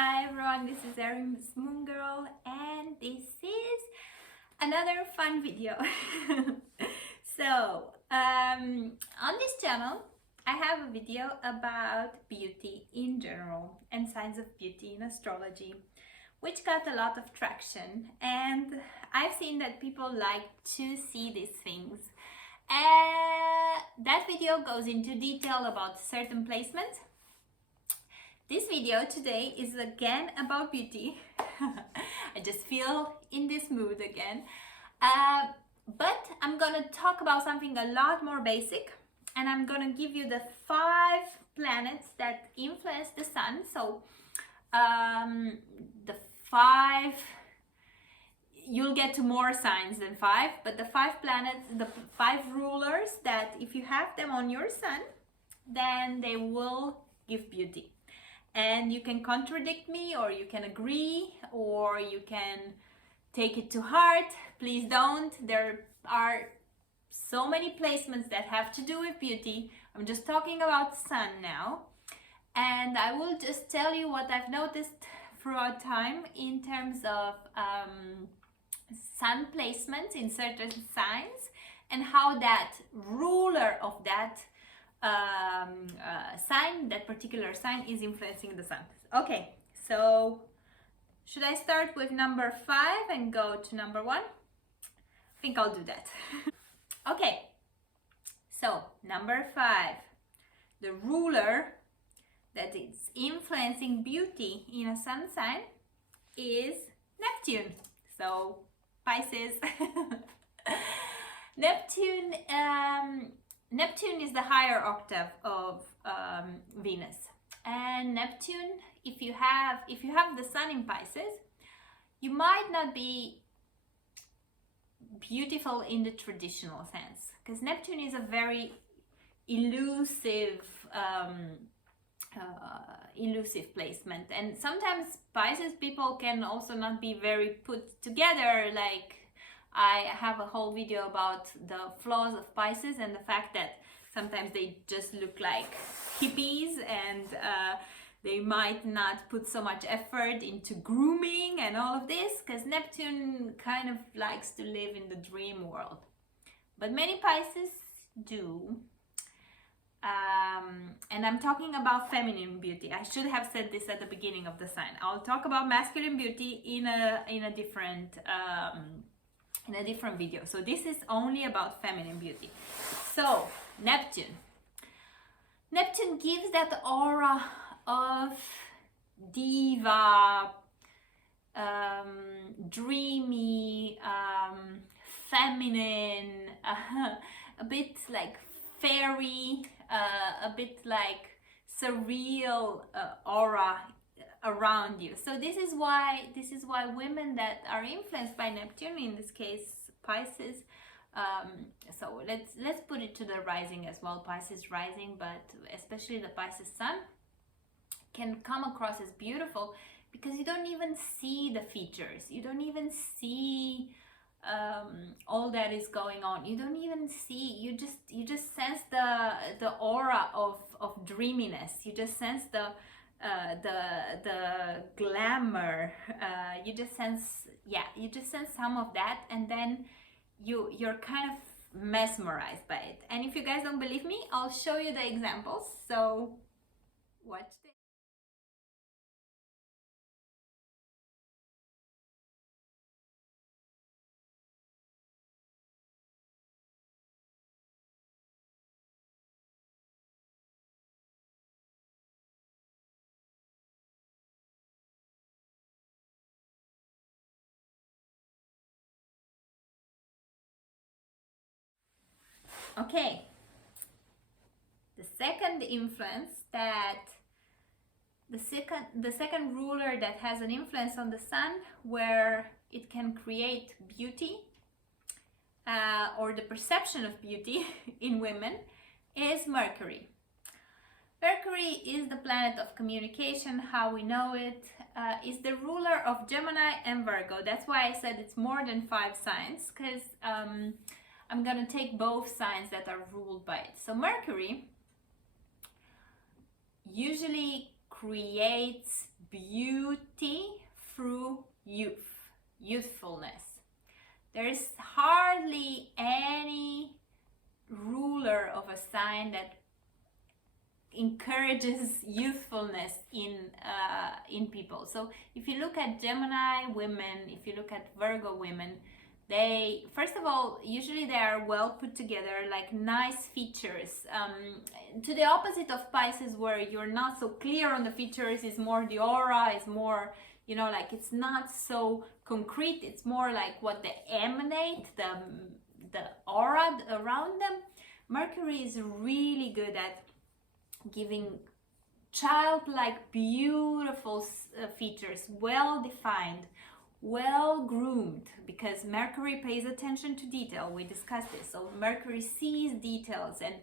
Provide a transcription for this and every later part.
Hi everyone, this is Erin's Moon Girl and this is another fun video. On this channel I have a video about beauty in general and signs of beauty in astrology, which got a lot of traction, and I've seen that people like to see these things. That video goes into detail about certain placements. This video today is again about beauty. I just feel in this mood again. But I'm gonna talk about something a lot more basic, and I'm gonna give you the 5 planets that influence the sun. So the 5, you'll get to more signs than 5, but the 5 planets, the 5 rulers that if you have them on your sun, then they will give beauty. And you can contradict me, or you can agree, or you can take it to heart. Please don't. There are so many placements that have to do with beauty. I'm just talking about sun now. And I will just tell you what I've noticed throughout time in terms of sun placements in certain signs, and how that ruler of that sign, that particular sign, is influencing the sun. Okay, so should I start with number 5 and go to number 1? I think I'll do that. Okay, so number 5, the ruler that is influencing beauty in a sun sign is Neptune. So Pisces. Neptune is the higher octave of Venus, and Neptune, if you have the sun in Pisces, you might not be beautiful in the traditional sense, because Neptune is a very elusive placement, and sometimes Pisces people can also not be very put together. Like, I have a whole video about the flaws of Pisces and the fact that sometimes they just look like hippies, and they might not put so much effort into grooming and all of this, because Neptune kind of likes to live in the dream world. But many Pisces do. And I'm talking about feminine beauty. I should have said this at the beginning of the sign. I'll talk about masculine beauty in a different video. So this is only about feminine beauty. So Neptune gives that aura of diva, dreamy, feminine, a bit like fairy, a bit like surreal aura around you. So this is why women that are influenced by Neptune, in this case Pisces, so let's put it to the rising as well, Pisces rising, but especially the Pisces sun, can come across as beautiful because you don't even see the features, you don't even see all that is going on, you don't even see, you just sense the aura of dreaminess, you just sense the glamour, you just sense some of that, and then you're kind of mesmerized by it. And if you guys don't believe me, I'll show you the examples, so watch this. Okay, the second influence that the second ruler that has an influence on the sun, where it can create beauty or the perception of beauty in women, is Mercury. Mercury is the planet of communication, how we know it, is the ruler of Gemini and Virgo. That's why I said it's more than 5 signs, because I'm gonna take both signs that are ruled by it. So Mercury usually creates beauty through youthfulness. There's hardly any ruler of a sign that encourages youthfulness in people. So if you look at Gemini women, if you look at Virgo women, they, first of all, usually they are well put together, like nice features, to the opposite of Pisces, where you're not so clear on the features. It's more the aura, it's more, you know, like it's not so concrete, it's more like what they emanate, the aura around them. Mercury is really good at giving childlike, beautiful features, well defined, well groomed, because Mercury pays attention to detail. We discussed this. So Mercury sees details, and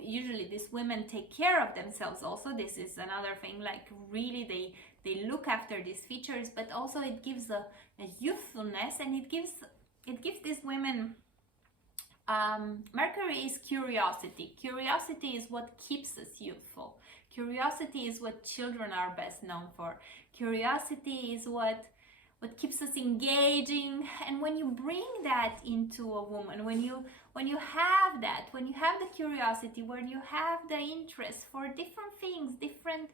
usually these women take care of themselves also. This is another thing, like really they look after these features, but also it gives a youthfulness, and it gives these women, Mercury is curiosity. Curiosity is what keeps us youthful. Curiosity is what children are best known for. Curiosity is what keeps us engaging. And when you bring that into a woman, when you have that, when you have the curiosity, when you have the interest for different things, different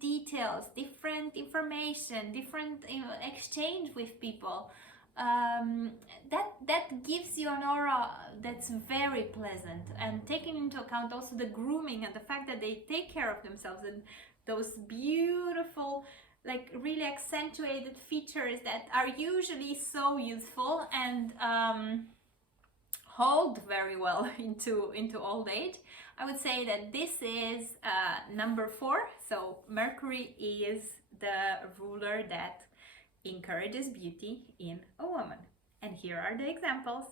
details, different information, different, you know, exchange with people, that gives you an aura that's very pleasant. And taking into account also the grooming and the fact that they take care of themselves, and those beautiful, like really accentuated features that are usually so youthful and hold very well into old age. I would say that this is number 4. So Mercury is the ruler that encourages beauty in a woman. And here are the examples.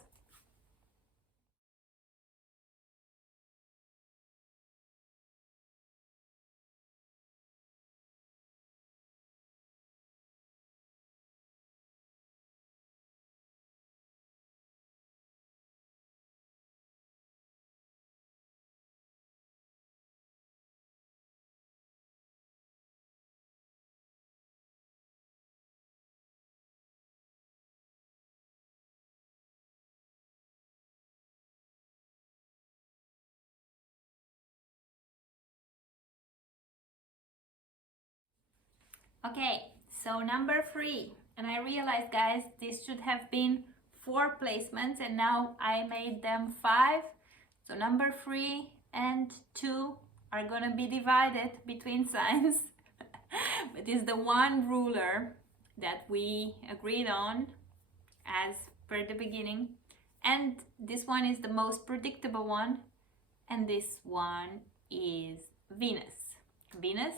Okay, so number 3, and I realized, guys, this should have been 4 placements, and now I made them 5. So number 3 and 2 are gonna be divided between signs, but it's the one ruler that we agreed on as per the beginning, and this one is the most predictable one, and this one is Venus. Venus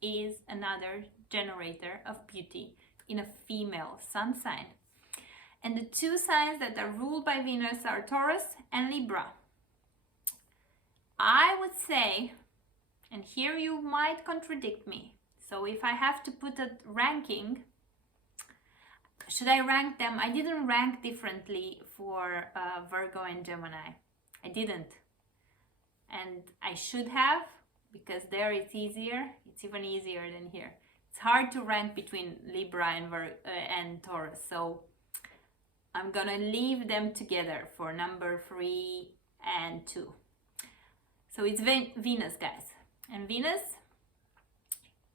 is another generator of beauty in a female sun sign. And the 2 signs that are ruled by Venus are Taurus and Libra. I would say, and here you might contradict me, so if I have to put a ranking, should I rank them? I didn't rank differently for Virgo and Gemini. I didn't. And I should have, because there it's easier. It's even easier than here. It's hard to rank between Libra and Taurus, so I'm gonna leave them together for number 3 and 2. So it's Venus, guys, and Venus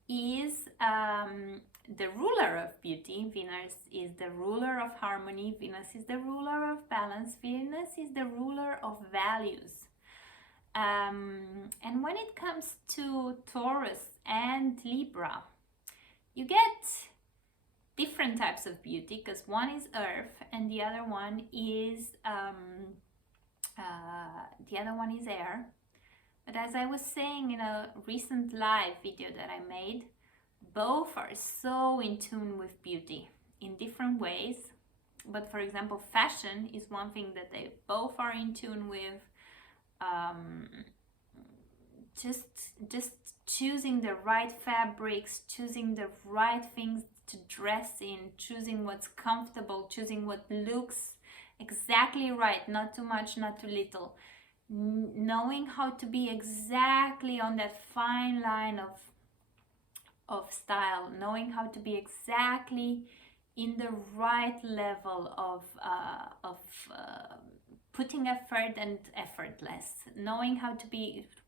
is the ruler of beauty. Venus is the ruler of harmony. Venus is the ruler of balance. Venus is the ruler of values. And when it comes to Taurus and Libra, you get different types of beauty, because one is earth and the other one is air. But as I was saying in a recent live video that I made, both are so in tune with beauty in different ways. But for example, fashion is one thing that they both are in tune with. Just choosing the right fabrics, choosing the right things to dress in, choosing what's comfortable, choosing what looks exactly right, not too much, not too little. Knowing how to be exactly on that fine line of style, knowing how to be exactly in the right level of putting effort and effortless, knowing how to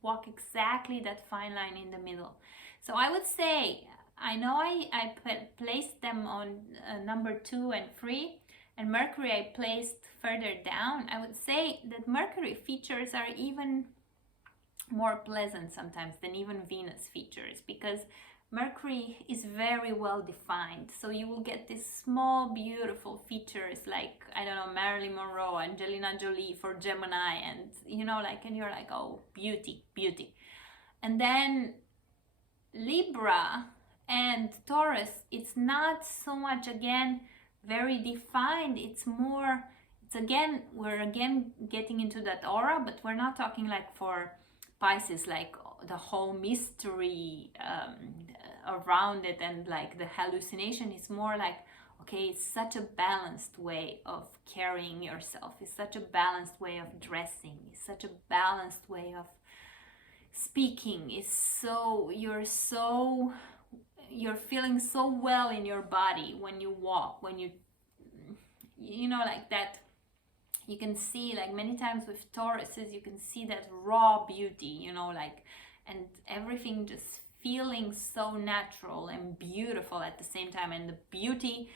walk exactly that fine line in the middle. So I would say, I know I placed them on number 2 and 3, and Mercury I placed further down. I would say that Mercury features are even more pleasant sometimes than even Venus features, because Mercury is very well defined. So you will get these small, beautiful features like, I don't know, Marilyn Monroe, Angelina Jolie for Gemini, and you know, like, and you're like, oh, beauty, beauty. And then Libra and Taurus, it's not so much, again, very defined. It's more, it's again, we're again getting into that aura, but we're not talking like for Pisces, like the whole mystery around it and like the hallucination. Is more like, okay, it's such a balanced way of carrying yourself, it's such a balanced way of dressing, it's such a balanced way of speaking. Is so you're feeling so well in your body when you walk, when you know, like that. You can see, like, many times with Tauruses, you can see that raw beauty, you know, like, and everything just feeling so natural and beautiful at the same time, and the beauty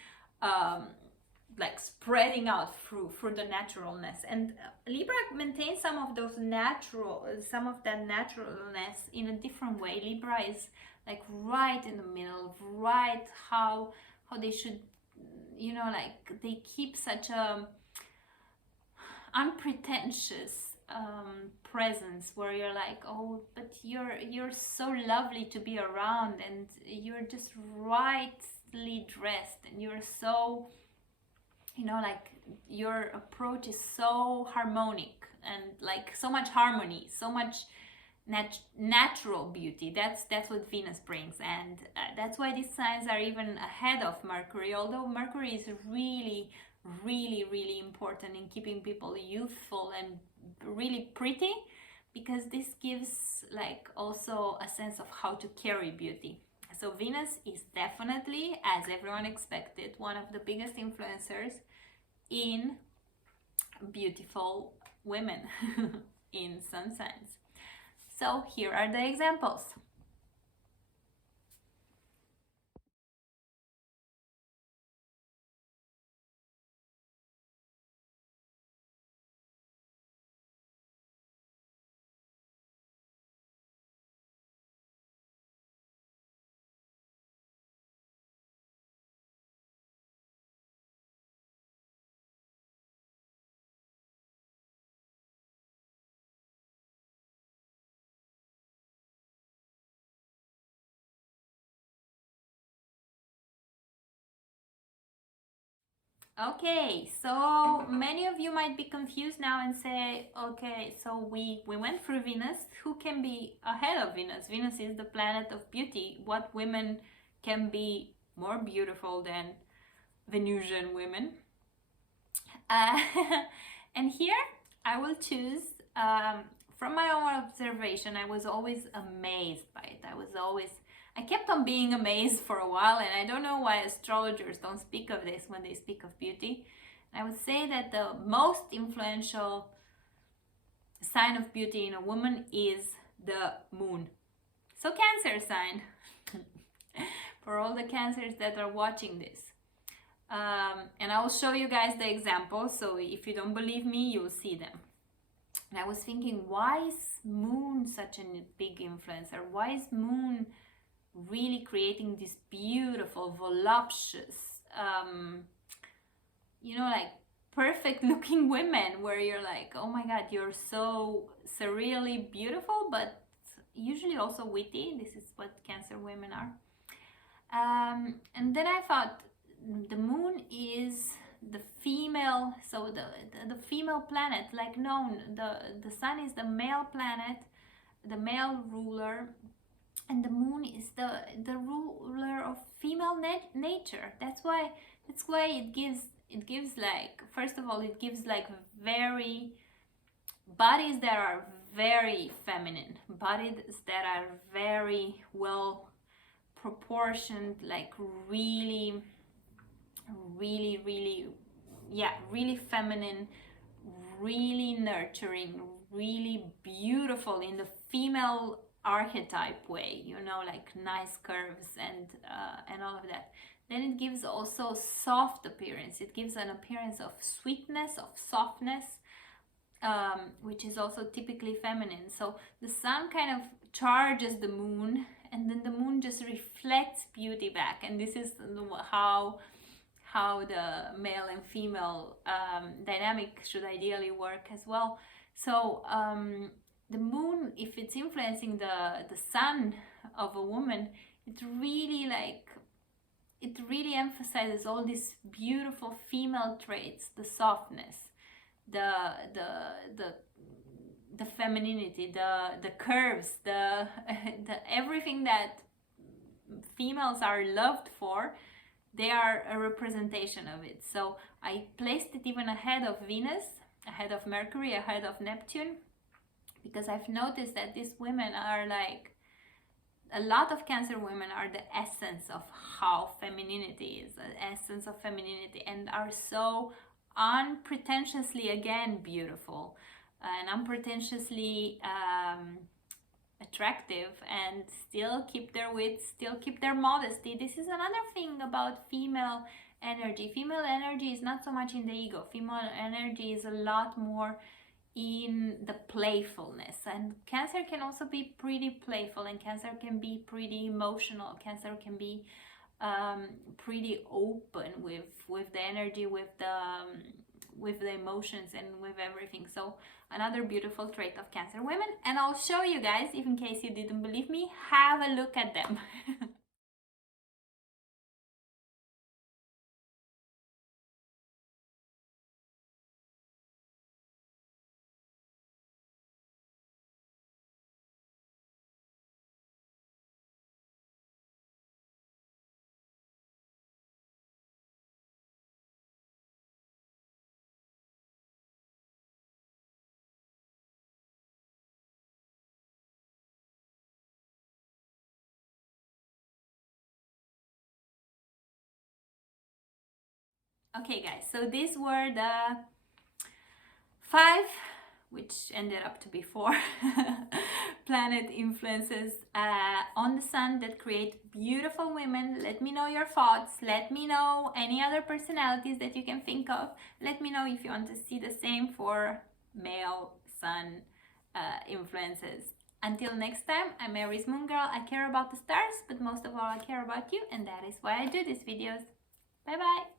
like spreading out through the naturalness. And Libra maintains some of that naturalness in a different way. Libra is like right in the middle, right how they should, you know, like, they keep such a unpretentious presence where you're like, oh, but you're so lovely to be around, and you're just rightly dressed, and you're so, you know, like, your approach is so harmonic, and like so much harmony, so much natural beauty. That's what Venus brings, and that's why these signs are even ahead of Mercury, although Mercury is really, really, really important in keeping people youthful and really pretty, because this gives like also a sense of how to carry beauty. So Venus is definitely, as everyone expected, one of the biggest influencers in beautiful women in sun signs. So here are the examples. Okay, so many of you might be confused now and say, okay, so we went through Venus. Who can be ahead of Venus? Venus is the planet of beauty. What women can be more beautiful than Venusian women? And here I will choose, from my own observation, I was always amazed by it. I kept on being amazed for a while, and I don't know why astrologers don't speak of this when they speak of beauty. I would say that the most influential sign of beauty in a woman is the moon. So Cancer sign, for all the Cancers that are watching this. And I will show you guys the examples, so if you don't believe me, you'll see them. And I was thinking, why is moon such a big influencer? Why is moon really creating this beautiful, voluptuous, you know, like perfect looking women, where you're like, oh my god, you're so surreally beautiful, but usually also witty. This is what Cancer women are. And then I thought, the moon is the female, so the female planet, like known, the sun is the male planet, the male ruler, and the moon is the ruler of female nature. That's why it gives like, first of all, it gives like very bodies that are very feminine, bodies that are very well proportioned, like really, really, yeah, really feminine, really nurturing, really beautiful in the female archetype way, you know, like nice curves and all of that. Then it gives also soft appearance. It gives an appearance of sweetness, of softness, which is also typically feminine. So the sun kind of charges the moon, and then the moon just reflects beauty back. And this is how the male and female dynamic should ideally work as well. So the moon, if it's influencing the sun of a woman, it really emphasizes all these beautiful female traits: the softness, the femininity, the curves, the everything that females are loved for. They are a representation of it. So I placed it even ahead of Venus, ahead of Mercury, ahead of Neptune, because I've noticed that these women are like, a lot of Cancer women are the essence of how femininity is, the essence of femininity, and are so unpretentiously, again, beautiful and unpretentiously attractive, and still keep their wit, still keep their modesty. This is another thing about female energy. Female energy is not so much in the ego. Female energy is a lot more in the playfulness, and Cancer can also be pretty playful, and Cancer can be pretty emotional. Cancer can be pretty open with the energy, with the emotions, and with everything. So another beautiful trait of Cancer women, and I'll show you guys, if in case you didn't believe me, have a look at them. Okay guys, so these were the 5, which ended up to be 4 planet influences on the sun that create beautiful women. Let me know your thoughts. Let me know any other personalities that you can think of. Let me know if you want to see the same for male sun influences. Until next time, I'm Aries Moon Girl. I care about the stars, but most of all I care about you, and that is why I do these videos. Bye bye.